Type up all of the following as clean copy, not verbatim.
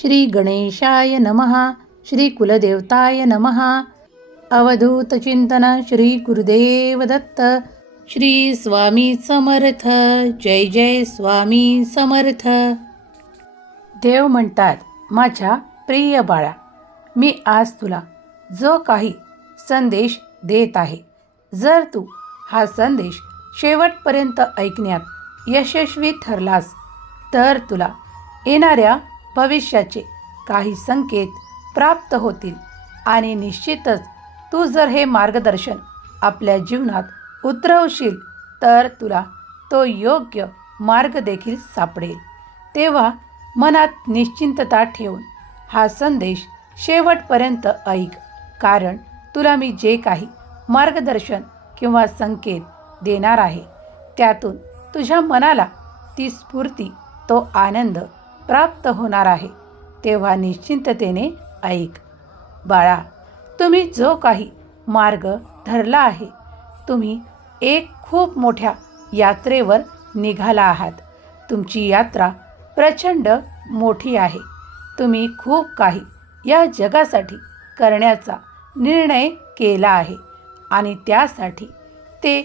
श्री गणेशाय नमः. श्री कुलदेवताय नमः. अवधूत चिंतन श्री गुरुदेव दत्त. श्री स्वामी समर्थ. जय जय स्वामी समर्थ. देव म्हणतात, माझ्या प्रिय बाळा, मी आज तुला जो काही संदेश देत आहे, जर तू हा संदेश शेवटपर्यंत ऐकण्यात यशस्वी ठरलास तर तुला येणाऱ्या भविष्याचे काही संकेत प्राप्त होतील आणि निश्चितच तू जर हे मार्गदर्शन आपल्या जीवनात उतरवशील तर तुला तो योग्य मार्ग देखील सापडेल. तेव्हा मनात निश्चिंतता ठेवून हा संदेश शेवटपर्यंत ऐक, कारण तुला मी जे काही मार्गदर्शन किंवा संकेत देणार आहे त्यातून तुझ्या मनाला ती स्फूर्ती, तो आनंद प्राप्त होणार आहे. तेव्हा निश्चिंततेने ऐक. बाळा, तुम्ही जो काही मार्ग धरला आहे, तुम्ही एक खूप मोठ्या यात्रेवर निघाला आहात. तुमची यात्रा प्रचंड मोठी आहे. तुम्ही खूप काही या जगासाठी करण्याचा निर्णय केला आहे आणि त्यासाठी ते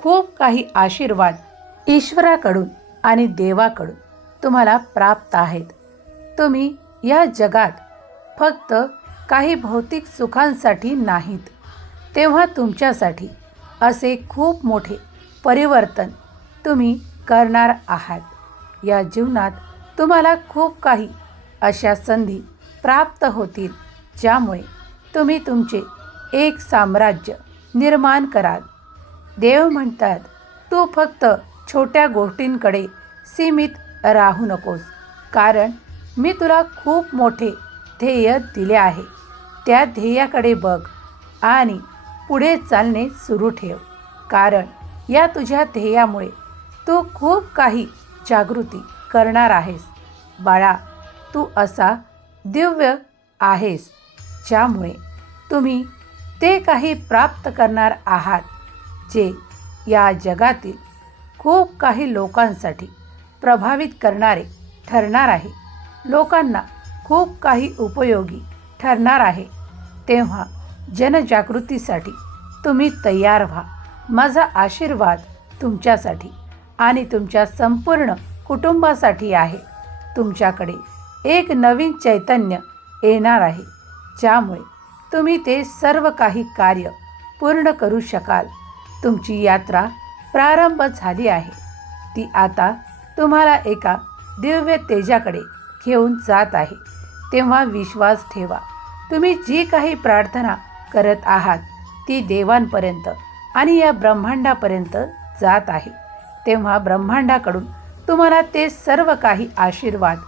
खूप काही आशीर्वाद ईश्वराकडून आणि देवाकडून तुम्हाला प्राप्त आहेत. तुम्ही या जगात फक्त काही भौतिक सुखांसाठी नाहीत. तेव्हा तुमच्यासाठी असे खूप मोठे परिवर्तन तुम्ही करणार आहात. या जीवनात तुम्हाला खूप काही अशा संधी प्राप्त होतील ज्यामुळे तुम्ही तुमचे एक साम्राज्य निर्माण कराल. देव म्हणतात, तू फक्त छोट्या गोष्टींकडे सीमित राहू नकोस, कारण मी तुला खूप मोठे ध्येय दिले आहे. त्या ध्येयाकडे बघ आणि पुढे चालणे सुरू ठेव, कारण या तुझ्या ध्येयामुळे तू खूप काही जागृती करणार आहेस. बाळा, तू असा दिव्य आहेस ज्यामुळे तुम्ही ते काही प्राप्त करणार आहात जे या जगातील खूप काही लोकांसाठी प्रभावित करणारे ठरणार आहे. लोकांना खूप काही उपयोगी ठरणार आहे. तेव्हा जनजागृतीसाठी तुम्ही तयार व्हा. माझा आशीर्वाद तुमच्यासाठी आणि तुमच्या संपूर्ण कुटुंबासाठी आहे. तुमच्याकडे एक नवीन चैतन्य येणार आहे ज्यामुळे तुम्ही ते सर्व काही कार्य पूर्ण करू शकाल. तुमची यात्रा प्रारंभ झाली आहे. ती आता तुम्हाला एका दिव्य तेजाकडे घेऊन जात आहे. तेव्हा विश्वास ठेवा. तुम्ही जी काही प्रार्थना करत आहात ती देवांपर्यंत आणि या ब्रह्मांडापर्यंत जात आहे. तेव्हा ब्रह्मांडाकडून तुम्हाला ते सर्व काही आशीर्वाद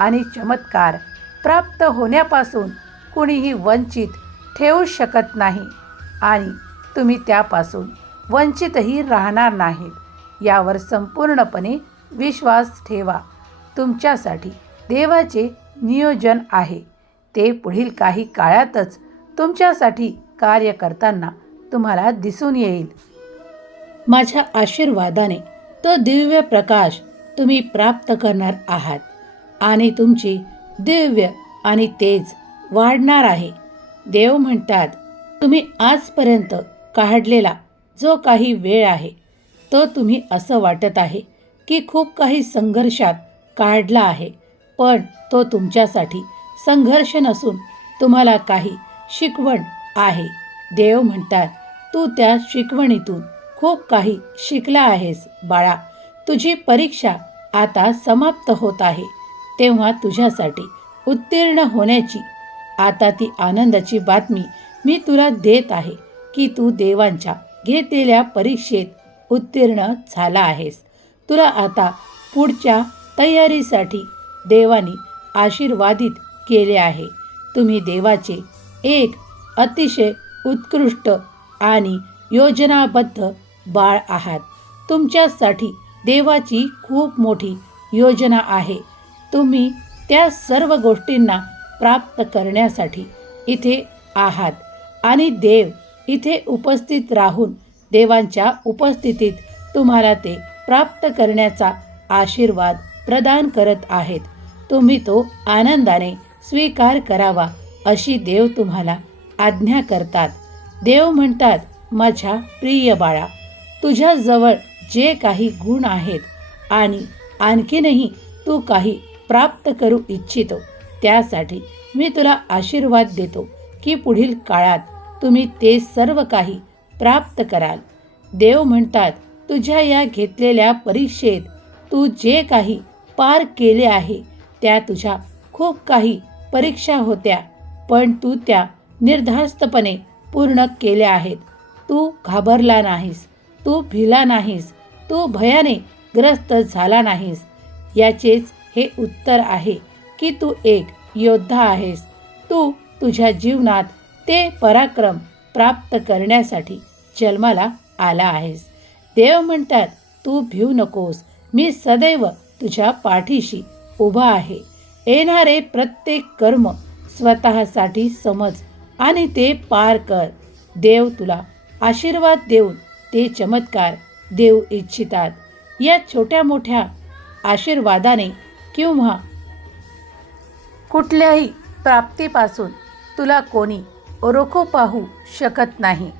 आणि चमत्कार प्राप्त होण्यापासून कुणीही वंचित ठेवू शकत नाही आणि तुम्ही त्यापासून वंचितही राहणार नाहीत. यावर संपूर्णपणे विश्वास ठेवा. तुमच्यासाठी देवाचे नियोजन आहे. ते पुढील काही काळातच तुमच्यासाठी कार्य करताना तुम्हाला दिसून येईल. माझ्या आशीर्वादाने तो दिव्य प्रकाश तुम्ही प्राप्त करणार आहात आणि तुमची दिव्य आणि तेज वाढणार आहे. देव म्हणतात, तुम्ही आजपर्यंत काढलेला जो काही वेळ आहे तो तुम्ही असं वाटत आहे की खूप काही संघर्षात काढला आहे, पण तो तुमच्यासाठी संघर्ष नसून तुम्हाला काही शिकवण आहे. देव म्हणतात, तू त्या शिकवणीतून खूप काही शिकला आहेस. बाळा, तुझी परीक्षा आता समाप्त होत आहे. तेव्हा तुझ्यासाठी उत्तीर्ण होण्याची आता ती आनंदाची बातमी मी तुला देत आहे की तू देवांच्या घेतलेल्या परीक्षेत उत्तीर्ण झाला आहेस. तुला आता पुढच्या तयारीसाठी देवानी आशीर्वादित केले आहे. तुम्ही देवाचे एक अतिशय उत्कृष्ट आणि योजनाबद्ध बाळ आहात. तुमच्यासाठी देवाची खूप मोठी योजना आहे. तुम्ही त्या सर्व गोष्टींना प्राप्त करण्यासाठी इथे आहात आणि देव इथे उपस्थित राहून देवांच्या उपस्थितीत तुम्हाला ते प्राप्त करण्याचा आशीर्वाद प्रदान करत आहेत. तुम्ही तो आनंदाने स्वीकार करावा अशी देव तुम्हाला आज्ञा करतात. देव म्हणतात, माझ्या प्रिय बाळा, तुझ्याजवळ जे काही गुण आहेत आणि आणखीनही तू काही प्राप्त करू इच्छितो, त्यासाठी मी तुला आशीर्वाद देतो की पुढील काळात तुम्ही ते सर्व काही प्राप्त कराल. देव म्हणतात, तुझ्या या घेतलेल्या परीक्षेत तू जे काही पार केले आहे त्या तुझ्या खूप काही परीक्षा होत्या, पण तू त्या निर्धास्तपणे पूर्ण केल्या आहेत. तू घाबरला नाहीस, तू भिला नाहीस, तू भयाने ग्रस्त झाला नाहीस. याचेच हे उत्तर आहे की तू एक योद्धा आहेस. तू तुझ्या जीवनात ते पराक्रम प्राप्त करण्यासाठी जन्माला आला आहेस. देव म्हणतात, तू भिवू नकोस, मी सदैव तुझ्या पाठीशी उभा आहे. येणारे प्रत्येक कर्म स्वतःसाठी समज आणि ते पार कर. देव तुला आशीर्वाद देऊन ते चमत्कार देऊ इच्छितात. या छोट्या मोठ्या आशीर्वादाने किंवा कुठल्याही प्राप्तीपासून तुला कोणी रोखू पाहू शकत नाही,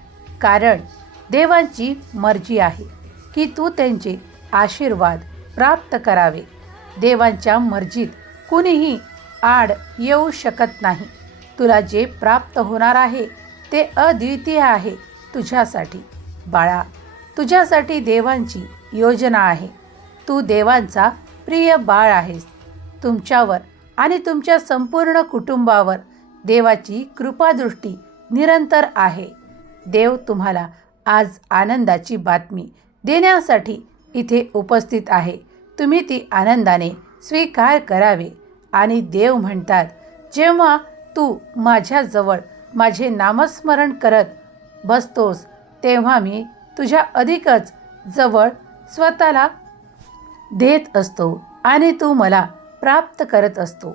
कारण देवांची मर्जी आहे की तू त्यांचे आशीर्वाद प्राप्त करावे. देवांच्या मर्जीत कुणीही आड येऊ शकत नाही. तुला जे प्राप्त होणार आहे ते अद्वितीय आहे तुझ्यासाठी. बाळा, तुझ्यासाठी देवांची योजना आहे. तू देवांचा प्रिय बाळ आहेस. तुमच्यावर आणि तुमच्या संपूर्ण कुटुंबावर देवाची कृपादृष्टी निरंतर आहे. देव तुम्हाला आज आनंदाची बातमी देण्यासाठी इथे उपस्थित आहे. तुम्ही ती आनंदाने स्वीकार करावे. आणि देव म्हणतात, जेव्हा तू माझ्याजवळ माझे नामस्मरण करत बसतोस तेव्हा मी तुझ्या अधिकच जवळ स्वतःला देत असतो आणि तू मला प्राप्त करत असतो.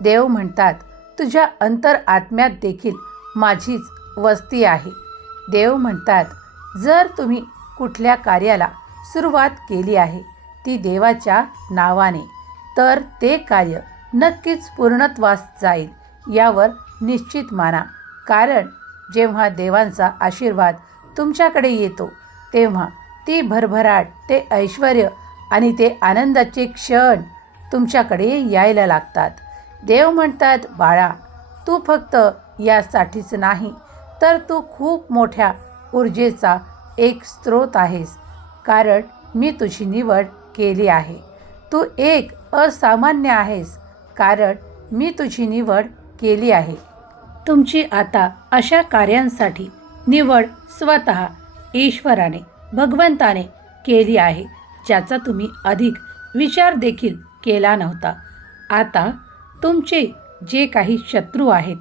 देव म्हणतात, तुझ्या अंतरआत्म्यात देखील माझीच वस्ती आहे. देव म्हणतात, जर तुम्ही कुठल्या कार्याला सुरुवात केली आहे ती देवाच्या नावाने, तर ते कार्य नक्कीच पूर्णत्वास जाईल यावर निश्चित माना. कारण जेव्हा देवांचा आशीर्वाद तुमच्याकडे येतो तेव्हा ती भरभराट, ते ऐश्वर आणि ते आनंदाचे क्षण तुमच्याकडे यायला लागतात. देव म्हणतात, बाळा, तू फक्त यासाठीच नाही तर तू खूप मोठ्या ऊर्जेचा एक स्रोत आहेस. कारण मी तुझी निवड केली आहे. तू एक असामान्य आहेस, कारण मी तुझी निवड केली आहे. तुमची आता अशा कार्यांसाठी निवड स्वतः ईश्वराने, भगवंताने केली आहे, ज्याचा तुम्ही अधिक विचार देखील केला नव्हता. आता तुमचे जे काही शत्रू आहेत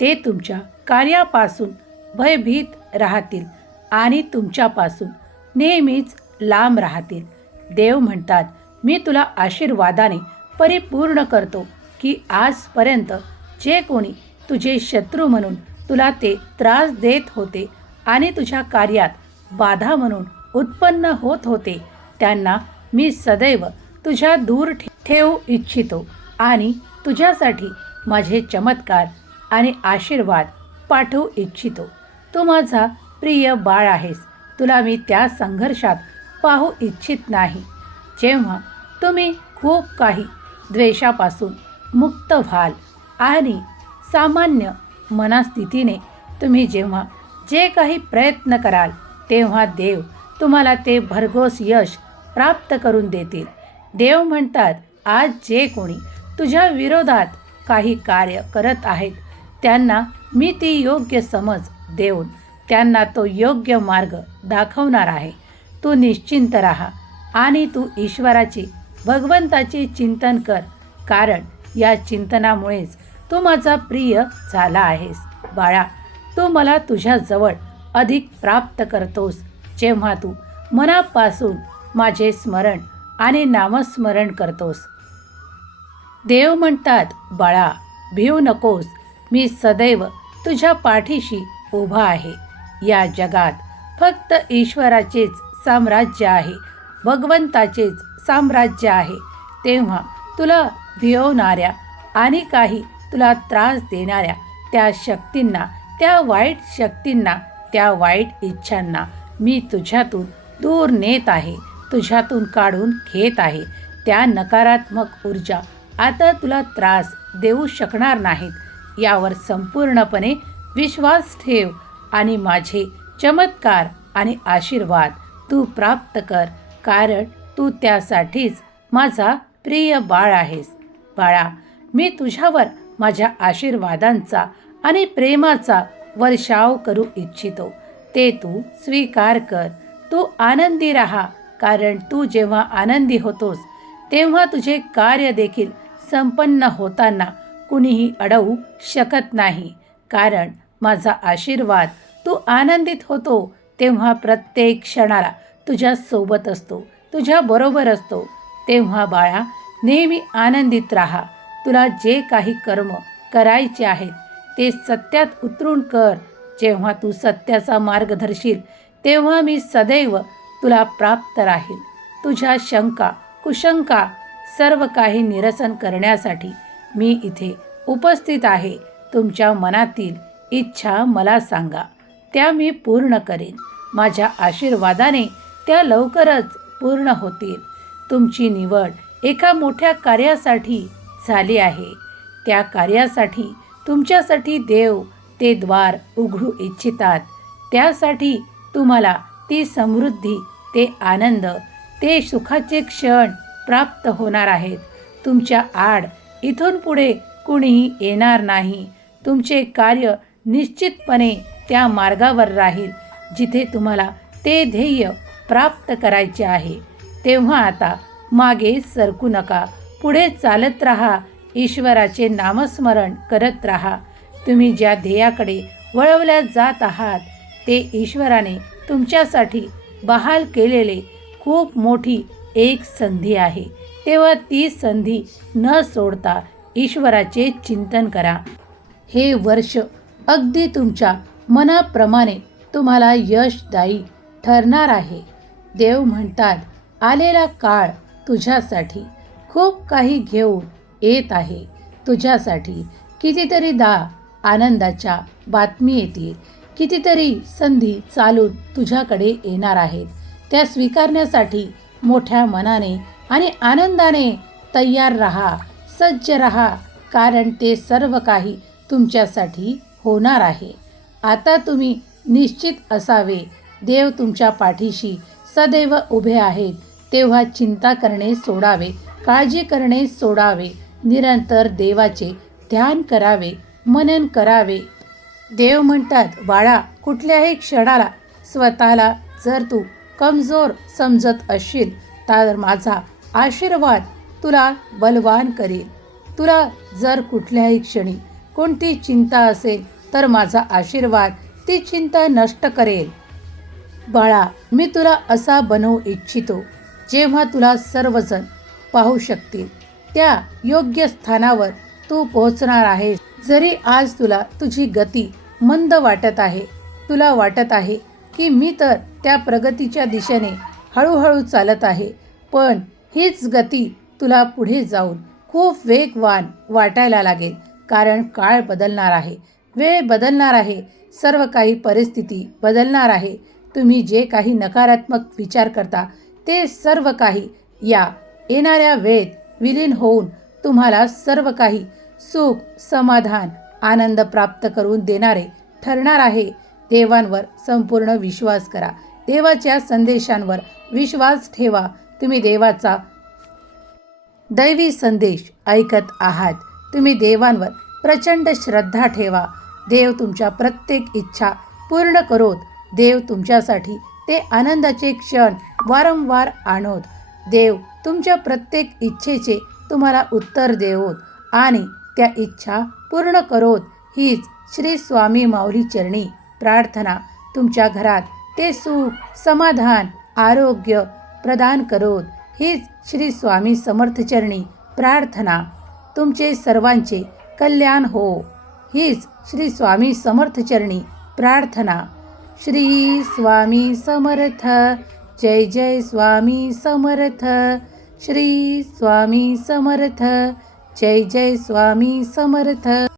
ते तुमच्या कार्यापासून भयभीत राहतील आणि तुमच्यापासून नेहमीच लांब राहतील. देव म्हणतात, मी तुला आशीर्वादाने परिपूर्ण करतो की आजपर्यंत जे कोणी तुझे शत्रू म्हणून तुला ते त्रास देत होते आणि तुझ्या कार्यात बाधा म्हणून उत्पन्न होत होते, त्यांना मी सदैव तुझ्या दूर ठेवू इच्छितो आणि तुझ्यासाठी माझे चमत्कार आणि आशीर्वाद पाठवू इच्छितो. तू माझा प्रिय बाळ आहेस. तुला मी त्या संघर्षात पाहू इच्छित नाही. जेव्हा तुम्ही खूप काही द्वेषापासून मुक्त व्हाल आणि सामान्य मनस्थितीने तुम्ही जेव्हा जे काही प्रयत्न कराल तेव्हा देव तुम्हाला ते भरघोस यश प्राप्त करून देतील. देव म्हणतात, आज जे कोणी तुझ्या विरोधात काही कार्य करत आहेत त्यांना मी ती योग्य समज देऊन त्यांना तो योग्य मार्ग दाखवणार आहे. तू निश्चिंत राहा आणि तू ईश्वराचे, भगवंताचे चिंतन कर, कारण या चिंतनामुळेच तू माझा प्रिय झाला आहेस. बाळा, तू मला तुझ्याजवळ अधिक प्राप्त करतोस जेव्हा तू मनापासून माझे स्मरण आणि नामस्मरण करतोस. देव म्हणतात, बाळा, भिवू नकोस, मी सदैव तुझ्या पाठीशी उभा आहे. या जगात फक्त ईश्वराचेच साम्राज्य आहे, भगवंताचेच साम्राज्य आहे. तेव्हा तुला भिवणाऱ्या आणि काही तुला त्रास देणाऱ्या त्या शक्तींना, त्या वाईट शक्तींना, त्या वाईट इच्छांना मी तुझ्यातून दूर नेत आहे, तुझ्यातून काढून घेत आहे. त्या नकारात्मक ऊर्जा आता तुला त्रास देऊ शकणार नाहीत यावर संपूर्णपणे विश्वास ठेव आणि माझे चमत्कार आणि आशीर्वाद तू प्राप्त कर, कारण तू त्यासाठीच माझा प्रिय बाळ आहेस. बाळा, मी तुझ्यावर माझ्या आशीर्वादांचा आणि प्रेमाचा वर्षाव करू इच्छितो. ते तू स्वीकार कर. तू आनंदी राहा, कारण तू जेव्हा आनंदी होतोस तेव्हा तुझे कार्य देखील संपन्न होताना कुणीही अडवू शकत नाही. कारण माझा आशीर्वाद तू आनंदित होतो तेव्हा प्रत्येक क्षणाला तुझ्या सोबत असतो, तुझ्या बरोबर असतो. तेव्हा बाळा, नेहमी आनंदित राहा. तुला जे काही कर्म करायचे आहेत ते सत्यात उतरून कर. जेव्हा तू सत्याचा मार्ग धरशील तेव्हा मी सदैव तुला प्राप्त राहील. तुझ्या शंका कुशंका सर्व काही निरसन करण्यासाठी मी इथे उपस्थित आहे. तुमच्या मनातील इच्छा मला सांगा, त्या मी पूर्ण करेन. माझ्या आशीर्वादाने त्या लवकरच पूर्ण होतील. तुमची निवड एका मोठ्या कार्यासाठी झाली आहे. त्या कार्यासाठी तुमच्यासाठी देव ते द्वार उघडू इच्छितात. त्यासाठी तुम्हाला ती समृद्धी, ते आनंद, ते सुखाचे क्षण प्राप्त होणार आहेत. तुमच्या आड इथून पुढे कुणीही येणार नाही. तुमचे कार्य निश्चितपणे त्या मार्गावर राहील जिथे तुम्हाला ते ध्येय प्राप्त करायचे आहे. तेव्हा आता मागे सरकू नका, पुढे चालत राहा. ईश्वराचे नामस्मरण करत राहा. तुम्ही ज्या ध्येयाकडे वळवल्या जात आहात ते ईश्वराने तुमच्यासाठी बहाल केलेले खूप मोठी एक संधी आहे. तेव्हा ती संधी न सोडता ईश्वराचे चिंतन करा. हे वर्ष अगदी तुमच्या मनाप्रमाणे तुम्हाला यशदायी ठरणार आहे. देव म्हणतात, आलेला काळ तुझ्यासाठी खूप काही घेऊन येत आहे. तुझ्यासाठी कितीतरी आनंदाच्या बातमी येतील. कितीतरी संधी चालून तुझ्याकडे येणार आहेत. त्या स्वीकारण्यासाठी मोठ्या मनाने आणि आनंदाने तयार राहा, सज्ज राहा, कारण ते सर्व काही तुमच्यासाठी होणार आहे. आता तुम्ही निश्चित असावे, देव तुमच्या पाठीशी सदैव उभे आहेत. तेव्हा चिंता करणे सोडावे, काळजी करणे सोडावे. निरंतर देवाचे ध्यान करावे, मनन करावे. देव म्हणतात, बाळा, कुठल्याही क्षणाला स्वतःला जर तू कमजोर समजत असशील तर माझा आशीर्वाद तुला बलवान करेल. तुला जर कुठल्याही क्षणी कोणती चिंता असेल तर माझा आशीर्वाद ती चिंता नष्ट करेल. बाळा, मी तुला असा बनवू इच्छितो जेव्हा तुला सर्वजण पाहू शकतील. त्या योग्य स्थानावर तू पोहोचणार आहेस. जरी आज तुला तुझी गती मंद वाटत आहे, तुला वाटत आहे की मी तर त्या प्रगतीच्या दिशेने हळूहळू चालत आहे, पण हीच गती तुला पुढे जाऊन खूप वेगवान वाटायला लागेल. कारण काळ बदलणार आहे, वेळ बदलणार आहे, सर्व काही परिस्थिती बदलणार आहे. तुम्ही जे काही नकारात्मक विचार करता ते सर्व काही या येणाऱ्या वेळेत विलीन होऊन तुम्हाला सर्व काही सुख, समाधान, आनंद प्राप्त करून देणारे ठरणार आहे. देवांवर संपूर्ण विश्वास करा. देवाच्या संदेशांवर विश्वास ठेवा. तुम्ही देवाचा दैवी संदेश ऐकत आहात. तुम्ही देवांवर प्रचंड श्रद्धा ठेवा. देव तुमच्या प्रत्येक इच्छा पूर्ण करोत. देव तुमच्यासाठी ते आनंदाचे क्षण वारंवार आणोत. देव तुमच्या प्रत्येक इच्छेचे तुम्हाला उत्तर देवोत आणि त्या इच्छा पूर्ण करोत. हीच श्री स्वामी माऊली चरणी प्रार्थना तुमच्या घरात ते सुख, समाधान, आरोग्य प्रदान करोत. हीच श्री स्वामी समर्थ चरणी प्रार्थना तुमचे सर्वांचे कल्याण हो. हीच श्री स्वामी समर्थ चरणी प्रार्थना. श्री स्वामी समर्थ. जय जय स्वामी समर्थ. श्री स्वामी समर्थ. जय जय स्वामी समर्थ.